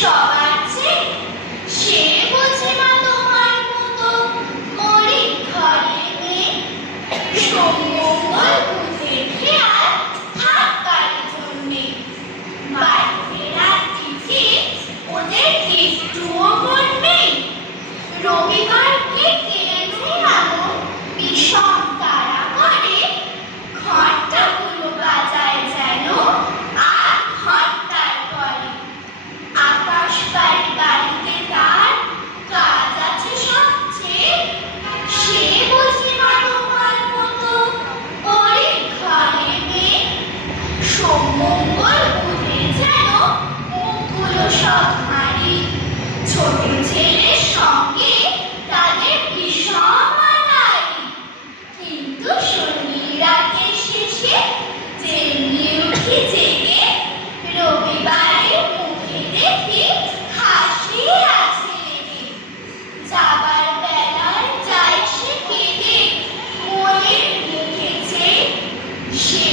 সবার চেয়ে সে বোঝে না তোমার মতো মরিক ঘরে মেয়ে। সোমমঙ্গল বুধের খেয়াল থাকার জন্যে বাড়ি ফেরার দিকে ওদের একটুও মন নেই। রবিবারকে কেড়েছে এমন বিষম তাড়া করে, ঘন্টাগুলো বাজায় যেন আর ঘন্টার পরে। আকাশ বাড়িতে তার কাজ আছে সবচেয়ে, সে বোঝে না তোমার মতো গরিব ঘরে মেয়ে। সোমমঙ্গল বুধের যেন মুখগুলো সব ভারী, ছোট ছেলের সঙ্গে তাদের ভীষণ মানায়। কিন্তু শনি রাতের শেষে যেমনি উঠি জেগে, রবিবারের মুখে দেখি হাসি আছে লেগে। যাবার বেলায় যায় সে কেঁদে মনের মুখে চেয়ে, সে